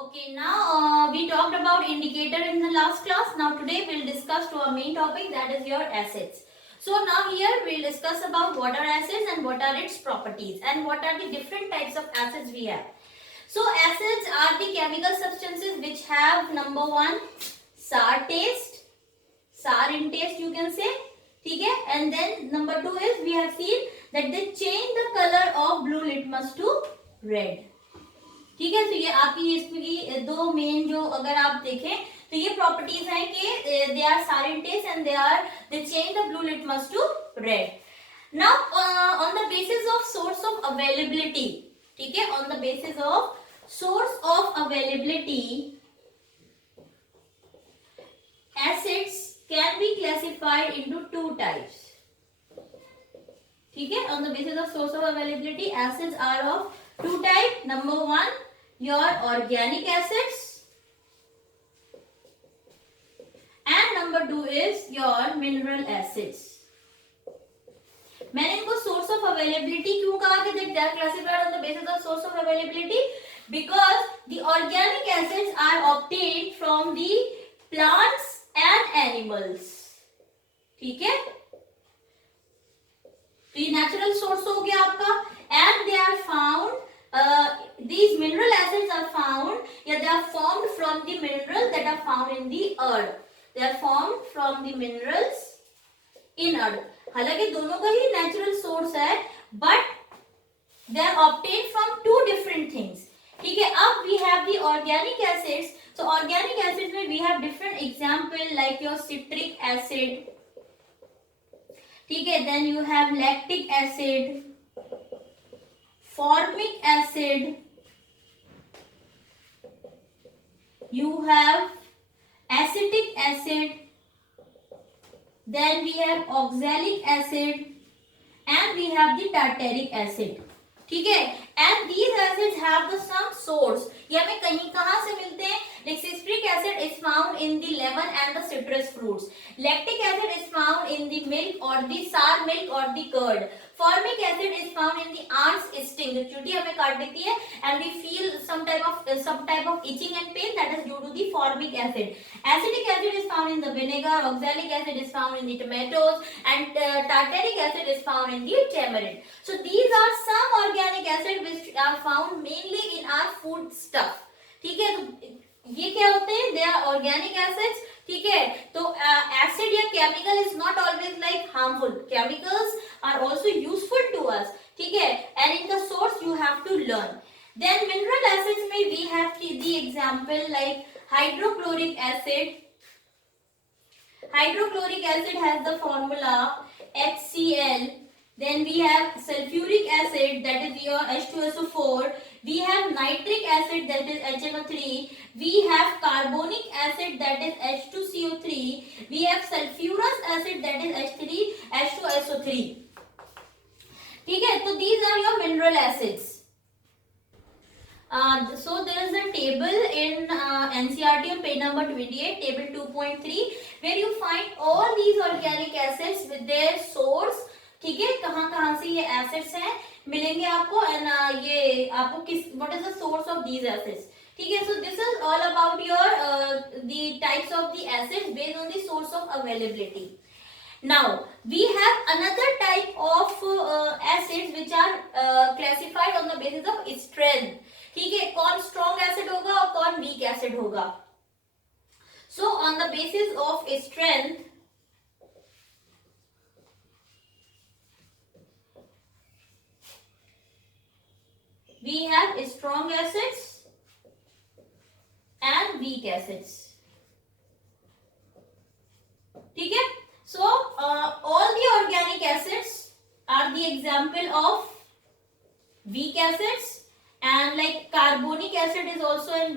Okay, now we talked about indicator in the last class. Now today we'll discuss to our main topic, that is your acids. So now here we'll discuss about what are acids and what are its properties and what are the different types of acids we have. So acids are the chemical substances which have number one sour taste, sour in taste you can say, okay? And then number two is we have seen that they change the color of blue litmus to red. ठीक है, तो ये आपकी इसकी दो main जो अगर आप देखें तो ये प्रॉपर्टीज हैं कि they are sour in taste and they change the blue litmus to red. Now on the basis of source of availability, ठीक है, on the basis of source of availability, acids can be classified into two types. ठीक है, on the basis of source of availability, acids are of two types. Number one, your organic acids, and number two is your mineral acids. मैंने इनको source of availability क्यों कहा कि they are classified on the basis of source of availability? Because the organic acids are obtained from the plants and animals. ठीक है, तो ये natural source हो गया आपका, and they are found. These mineral acids are found, they are formed from the minerals that are found in the earth. They are formed from the minerals in earth. हालांकि दोनों का ही natural source है, but they are obtained from two different things. ठीक है, अब we have the organic acids. So organic acids में we have different example like your citric acid. ठीक है, then you have lactic acid, formic acid, you have acetic acid, then we have oxalic acid, and we have the tartaric acid. ठीक है, and these acids have the some source. ये हमें कहीं कहाँ से मिलते हैं? Like citric acid is found in the lemon and the citrus fruits. Lactic acid is found in the milk or the sour milk or the curd. Formic acid is found in the ants sting. जो चूंटी हमें काट देती है and we feel some type of itching and pain, that is due to the formic acid. Acetic acid is found in the vinegar. Oxalic acid is found in the tomatoes, and tartaric acid is found in the tamarind. So these are some organic acid which are found mainly in our food stuff. ठीक है, तो ये क्या होते हैं? They are organic acids. ठीक है, तो एसिड या chemical is not always like harmful. Chemicals are also useful to us. ठीक है, and in the source you have to learn. Then mineral acids में we have the example like hydrochloric acid. Hydrochloric acid has the formula HCl. Then we have sulfuric acid, that is your H2SO4. We have nitric acid, that is HNO3. We have carbonic acid, that is H2CO3. We have sulfurous acid, that is H2SO3. ठीक है, तो these are your mineral acids. So there is a table in NCERT on page number 28, table 2.3, where you find all these organic acids with their source. ठीक है, कहाँ कहाँ से ये acids हैं मिलेंगे आपको, एंड ये आपको किस what is the source of these acids. ठीक है, so this is all about your the types of the acids based on the source of availability. Now we have another type of acids which are classified on the basis of strength. ठीक है, कौन strong acid होगा और कौन weak acid होगा. So on the basis of strength we have strong acids and weak acids. ठीक है, so all the organic acids are the example of weak acids, and like carbonic acid is also a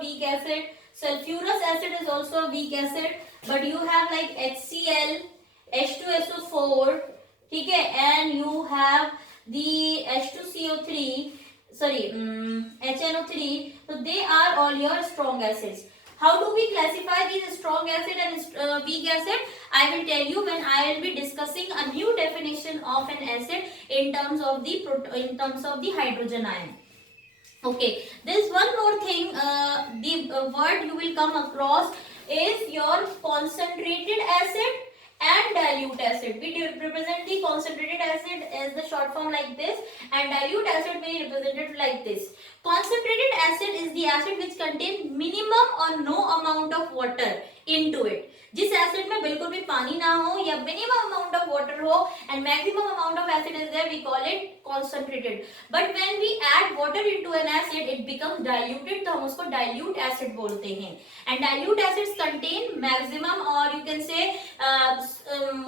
weak acid. Sulfurous acid is also a weak acid, but you have like HCl, H2SO4, ठीक है, and you have the H2CO3, HNO3. So they are all your strong acids. How do we classify these strong acid and weak acid? I will tell you when I will be discussing a new definition of an acid in terms of the hydrogen ion. Okay, there's one more thing word you will come across is your concentrated acid and dilute acid. We represent the concentrated acid as the short form like this, and dilute acid may be represented like this. Concentrated acid is the acid which contains minimum or no amount of water into it. जिस acid में बिल्कुल भी पानी ना हो या minimum amount of water हो and maximum amount of acid is there, we call it concentrated. But when we add water into an acid, it becomes diluted, तो हम उसको dilute acid बोलते हैं. And dilute acids contain maximum or you can say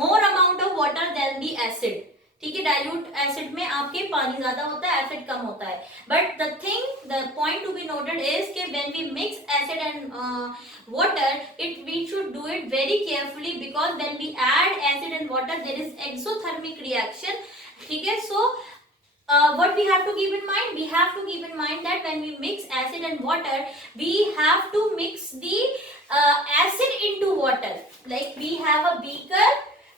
more amount of water than the acid. ठीक है, dilute acid में आपके पानी ज्यादा होता है, एसिड कम होता है. But the point to be noted is कि when we mix acid and water, we should do it very carefully, because when we add acid and water there is exothermic reaction. ठीक है, सो what we have to keep in mind? We have to keep in mind that when we mix acid and water, we have to mix the acid into water. Like we have a beaker,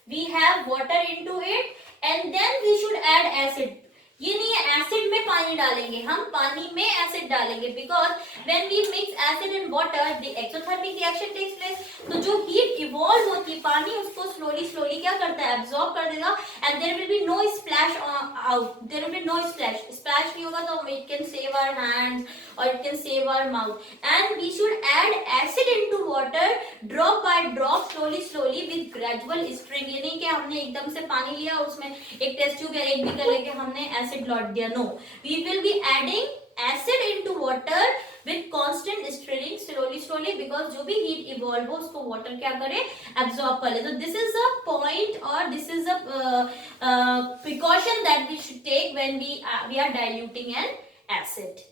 we have water into it, and then we should add acid. ये नहीं है acid में पानी डालेंगे, हम पानी में acid डालेंगे, because when we mix acid and water the exothermic reaction takes place. तो जो हीट इवॉल्व होती है, पानी उसको स्लोली क्या करता है, एब्जॉर्ब कर देगा, and there will be no splash out. There will be no splash नहीं होगा, तो it can save our hands और it can save our mouth. And we should add acid into water drop by drop, slowly with gradual stirring. ये नहीं कि हमने एकदम से पानी लिया, उसमें एक टेस्ट ट्यूब या एक बीकर लेके हमने acid लौट दिया. No, we will be adding acid into water with constant stirring, slowly, because जो भी heat evolve हो उसको water क्या करे, absorb कर ले. So this is a point or this is a precaution that we should take when we are diluting an acid.